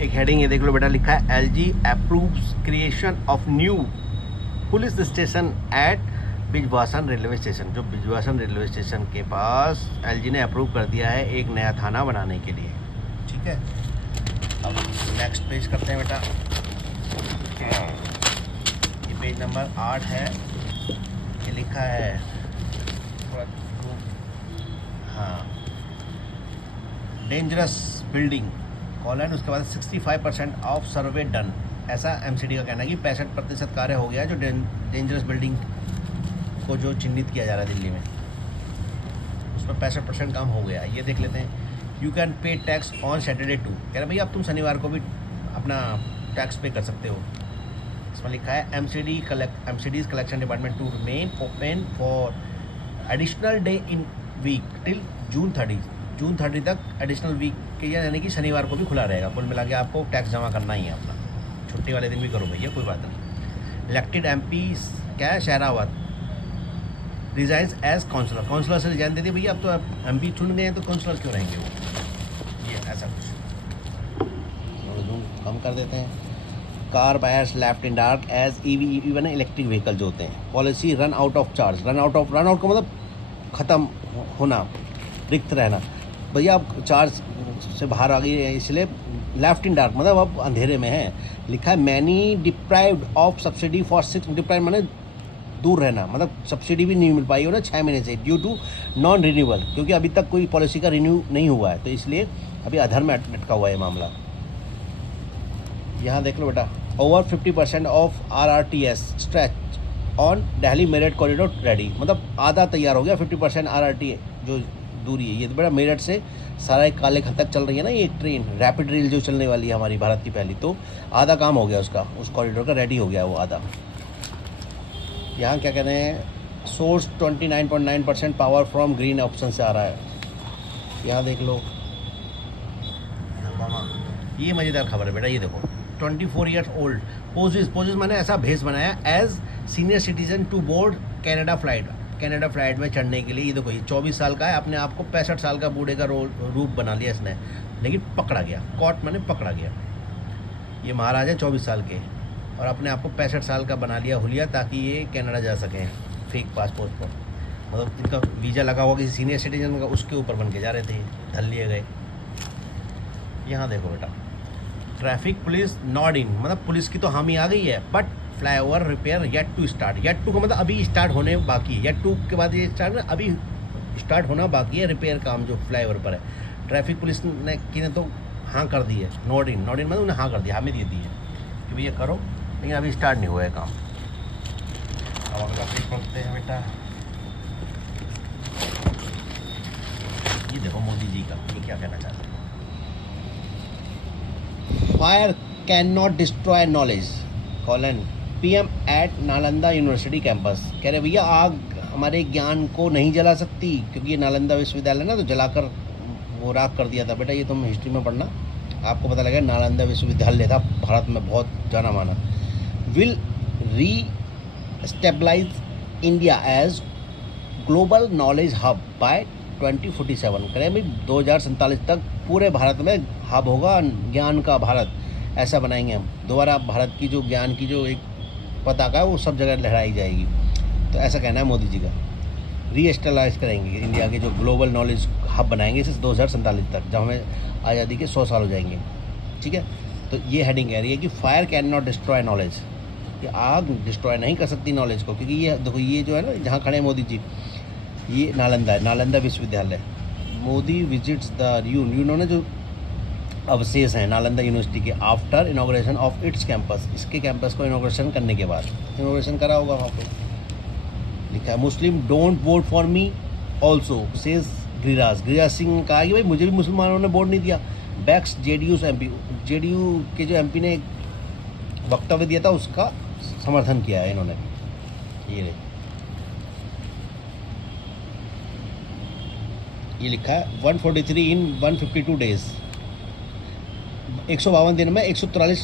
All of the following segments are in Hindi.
एक हेडिंग ये देख लो बेटा, लिखा है LG approves creation of new police station at Bijwasan railway station. जो बिजवासन रेलवे स्टेशन के पास एलजी ने अप्रूव कर दिया है एक नया थाना बनाने के लिए। ठीक है, अब नेक्स्ट पेज करते हैं बेटा। ये पेज नंबर 8 है। ये लिखा है हाँ, डेंजरस बिल्डिंग कॉलन, उसके बाद 65% ऑफ सर्वे डन। ऐसा एमसीडी का कहना है कि 65% कार्य हो गया जो डेंजरस बिल्डिंग को जो चिन्हित किया जा रहा है दिल्ली में, उस पर 65% काम हो गया। ये देख लेते हैं। You can pay tax on Saturday too. कह रहे भैया अब तुम शनिवार को भी अपना टैक्स पे कर सकते हो। इसमें लिखा है MCD's collection department to remain open for additional day in week till June 30 तक एडिशनल वीक के, यानी कि शनिवार को भी खुला रहेगा। कुल मिला के आपको टैक्स जमा करना ही है अपना, छुट्टी वाले दिन भी करो भैया, कोई बात नहीं। इलेक्टेड एमपी क्या है, शहरावत रिजाइंस एज काउंसलर से रिजाइन दे दिए भैया। अब तो एमपी चुन गए हैं तो काउंसलर क्यों रहेंगे वो, ये ऐसा कुछ कम कर देते हैं। Car buyers left in dark as even electric vehicle जो होते हैं। Policy run out of charge. Run out का मतलब ख़त्म होना, रिक्त रहना। भैया आप चार्ज से बाहर आ गई है, इसलिए लेफ्ट इन डार्क मतलब अब अंधेरे में है। लिखा है many deprived of subsidy for 6, deprive माने दूर रहना, मतलब सब्सिडी भी नहीं मिल पाई हो ना 6 महीने से, ड्यू टू नॉन रिन्यूअल, क्योंकि अभी तक कोई पॉलिसी का रिन्यू नहीं हुआ है, तो इसलिए अभी अधर में अटका हुआ है मामला। यहाँ देख लो बेटा, over 50% of RRTS stretch on Delhi Meerut corridor ready, मतलब आधा तैयार हो गया। 50% RRT जो दूरी है, ये तो बेटा मेरठ से सारा एक काले खत तक चल रही है ना ये ट्रेन, रैपिड रेल जो चलने वाली है हमारी भारत की पहली, तो आधा काम हो गया उसका, उस कॉरिडोर का रेडी हो गया वो आधा। यहाँ क्या कह रहे हैं, source 29.9% power from green option से आ रहा है। यहाँ देख लो, ये मज़ेदार खबर है बेटा, ये देखो 24 ईयर्स ओल्ड पोजेस माने ऐसा भेस बनाया as senior citizen to board Canada flight में चढ़ने के लिए। ये देखो ये 24 साल का है, अपने आप को 65 साल का बूढ़े का रूप बना लिया इसने, लेकिन पकड़ा गया, कॉट माने पकड़ा गया। ये महाराज है 24 साल के और अपने आप को 65 साल का बना लिया हुलिया, ताकि ये कनाडा जा सकें फेक पासपोर्ट पर। मतलब इनका वीज़ा लगा हुआ किसी सीनियर सिटीजन का, उसके ऊपर बन के जा रहे थे, धल लिए गए। यहाँ देखो बेटा, ट्रैफिक पुलिस नॉट इन, मतलब पुलिस की तो हामी आ गई है, but flyover repair yet to start. Yet to का मतलब अभी स्टार्ट होने बाकी है, येट टू के बाद ये स्टार्ट ना, अभी स्टार्ट होना बाकी है रिपेयर काम जो फ्लाईओवर पर है। ट्रैफिक पुलिस ने तो हाँ कर दी है, नॉट इन मतलब उन्हें हाँ कर दिया, हमें दे दी है कि भैया करो, लेकिन अभी स्टार्ट नहीं हुआ है काम। अब अगला पेज पढ़ते हैं बेटा। ये देखो मोदी जी का, ये क्या कहना चाहते हैं। Fire can not destroy knowledge colon PM at Nalanda university campus. कह रहे भैया आग हमारे ज्ञान को नहीं जला सकती, क्योंकि ये नालंदा विश्वविद्यालय ना तो जलाकर वो राख कर दिया था। बेटा ये तुम हिस्ट्री में पढ़ना, आपको पता लगेगा नालंदा विश्वविद्यालय था भारत में बहुत जाना माना। Will re stabilize India as global knowledge hub by 2047। करें भाई 2047 तक पूरे भारत में हब होगा, ज्ञान का भारत ऐसा बनाएंगे हम। दोबारा भारत की जो ज्ञान की जो एक पताका है वो सब जगह लहराई जाएगी, तो ऐसा कहना है मोदी जी का। रीएस्टेबलाइज करेंगे इंडिया के जो ग्लोबल नॉलेज हब बनाएंगे इसे 2047 तक, जब हमें आज़ादी के 100 साल हो जाएंगे। ठीक है, तो ये हेडिंग कह रही है कि fire can not destroy knowledge, कि आग डिस्ट्रॉय नहीं कर सकती नॉलेज को, क्योंकि ये देखो ये जो है ना जहाँ खड़े हैं मोदी जी, ये नालंदा है, नालंदा विश्वविद्यालय। मोदी विजिट्स द उन्होंने जो अवशेष हैं नालंदा यूनिवर्सिटी के after inauguration of its campus, इसके कैंपस को इनाग्रेशन करने के बाद, इनाग्रेशन करा होगा वहाँ पे। लिखा है Muslim don't vote for me also says Giriraj Singh कहा कि भाई मुझे भी मुसलमानों ने वोट नहीं दिया। बैक्स जेडीयू के जो MP ने वक्तव्य दिया था उसका समर्थन किया है इन्होंने। ये लिखा है 143 इन 152 डेज, 152 दिन में 143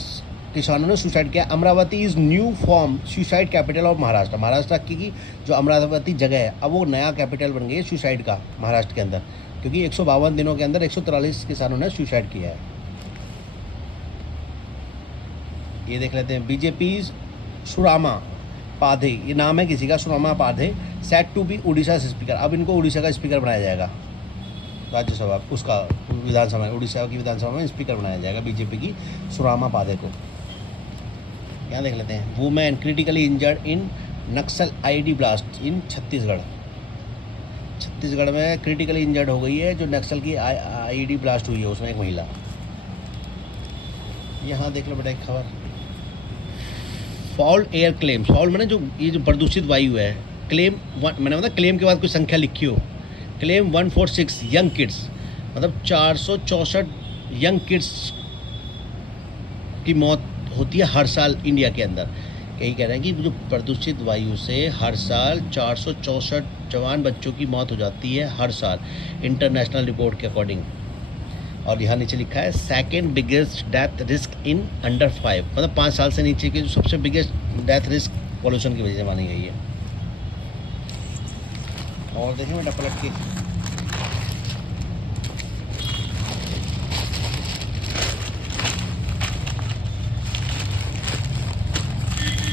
किसानों ने सुसाइड किया। Amravati is new form suicide capital of Maharashtra. Maharashtra की जो अमरावती जगह है अब वो नया कैपिटल बन गई है सुसाइड का महाराष्ट्र के अंदर, क्योंकि 152 दिनों के अंदर 143 किसानों ने सुसाइड किया है। ये देख लेते हैं, बीजेपी सुरामा पाधे, ये नाम है किसी का, Surama Padhy set to be Odisha speaker. अब इनको उड़ीसा का स्पीकर बनाया जाएगा, राज्यसभा उसका, विधानसभा, उड़ीसा की विधानसभा में स्पीकर बनाया जाएगा बीजेपी की सुरामा पाधे को। यहाँ देख लेते हैं, women critically injured in Naxal IED blast in Chhattisgarh. Chhattisgarh में क्रिटिकली इंजर्ड हो गई है जो नक्सल की आईडी ब्लास्ट हुई है, उसमें एक महिला। यहाँ देख लो बेटा एक खबर, फॉल्ट एयर क्लेम, फॉल्ट मैंने जो ये जो प्रदूषित वायु है, क्लेम मैंने मतलब क्लेम के बाद कोई संख्या लिखी हो, क्लेम 146 यंग किड्स, मतलब 464 यंग किड्स की मौत होती है हर साल इंडिया के अंदर। यही कह रहे हैं कि जो प्रदूषित वायु से हर साल 464 जवान बच्चों की मौत हो जाती है हर साल, इंटरनेशनल रिपोर्ट के अकॉर्डिंग। और यहाँ नीचे लिखा है second biggest death risk in under 5, मतलब 5 साल से नीचे की जो सबसे बिगेस्ट डेथ रिस्क पॉल्यूशन की वजह से मानी गई है। और देखिए बेटा पलट के,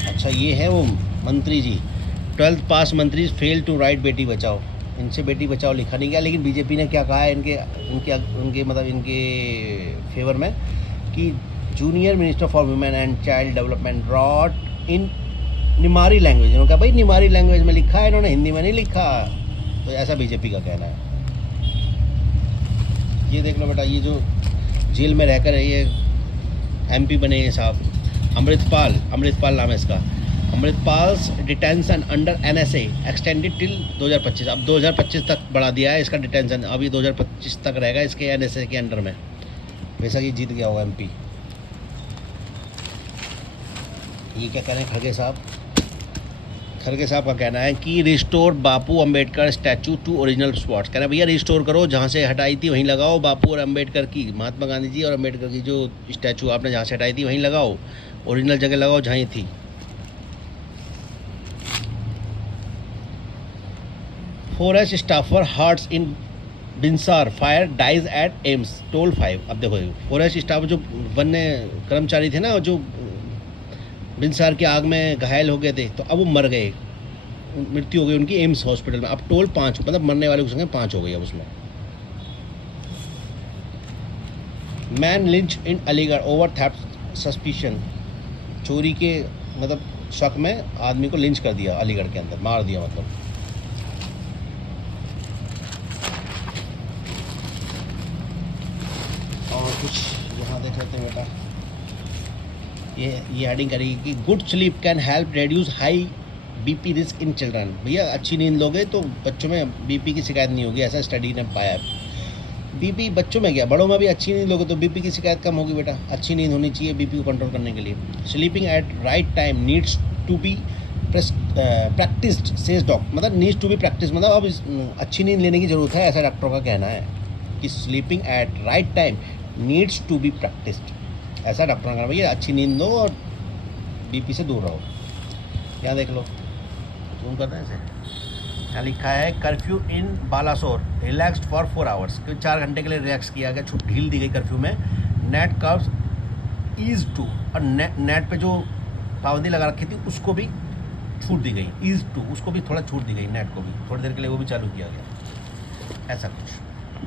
अच्छा ये है वो मंत्री जी, 12th पास मंत्री fail to right Beti Bachao. इनसे बेटी बचाओ लिखा नहीं गया, लेकिन बीजेपी ने क्या कहा है इनके इनके उनके मतलब इनके फेवर में कि junior minister for women and child development wrote in Nimari language. इन्होंने कहा भाई निमारी लैंग्वेज में लिखा है, इन्होंने हिंदी में नहीं लिखा, तो ऐसा बीजेपी का कहना है। ये देख लो बेटा, ये जो जेल में रहकर ये एमपी बने हैं साहब, अमृतपाल नाम है इसका, Amritpal's detention under NSA extended till 2025। अब 2025 तक बढ़ा दिया है इसका डिटेंशन, अब ये 2025 तक रहेगा इसके एनएसए के अंडर में। वैसा ये जीत गया होगा एमपी। ये क्या कह रहे हैं खड़गे साहब, खड़गे साहब का कहना है कि restore Bapu Ambedkar statue to original spots. कह रहे हैं भैया रिस्टोर करो, जहाँ से हटाई थी वहीं लगाओ, बापू और अंबेडकर की, महात्मा गांधी जी और अंबेडकर की जो स्टैचू आपने जहाँ से हटाई थी वहीं लगाओ, ओरिजिनल जगह लगाओ जहाँ ही थी। Forest staffer hurt in Binsar fire dies at AIIMS toll 5। अब देखो फॉरेस्ट स्टाफ जो वन्य कर्मचारी थे ना, जो बिनसार की आग में घायल हो गए थे, तो अब वो मर गए, मृत्यु हो गई उनकी एम्स हॉस्पिटल में। अब टोल 5, मतलब मरने वाले की संख्या 5 हो गई अब उसमें। मैन लिंच इन अलीगढ़ ओवर थेफ्ट सस्पिशन, चोरी के मतलब शक में आदमी को लिंच कर दिया अलीगढ़ के अंदर, मार दिया मतलब। और कुछ यहाँ देख लेते हैं बेटा, ये हेडिंग करेगी कि good sleep can help reduce high BP risk in children. भैया अच्छी नींद लोगे तो बच्चों में बीपी की शिकायत नहीं होगी, ऐसा स्टडी ने पाया है। बीपी बच्चों में क्या, बड़ों में भी अच्छी नींद लोगे तो बीपी की शिकायत कम होगी बेटा। अच्छी नींद होनी चाहिए बीपी को कंट्रोल करने के लिए। Sleeping at right time needs to be practised says doctor, मतलब नीड्स टू बी प्रैक्टिस, मतलब अब अच्छी नींद लेने की ज़रूरत है, ऐसा डॉक्टरों का कहना है कि sleeping at right time needs to be practised, ऐसा डॉक्टर का कहना। भैया अच्छी नींद लो और बीपी से दूर रहो। यहाँ देख लो, जूम करते हैं इसे, यहाँ लिखा है curfew in Balasore relaxed for 4 hours, क्योंकि 4 घंटे के लिए रिलैक्स किया गया, छूट ढील दी गई कर्फ्यू में। नेट कर्व्स ईज टू, और नेट पे जो पाबंदी लगा रखी थी उसको भी छूट दी गई, ईज टू उसको भी थोड़ा छूट दी गई, नेट को भी थोड़ी देर के लिए वो भी चालू किया गया, ऐसा कुछ।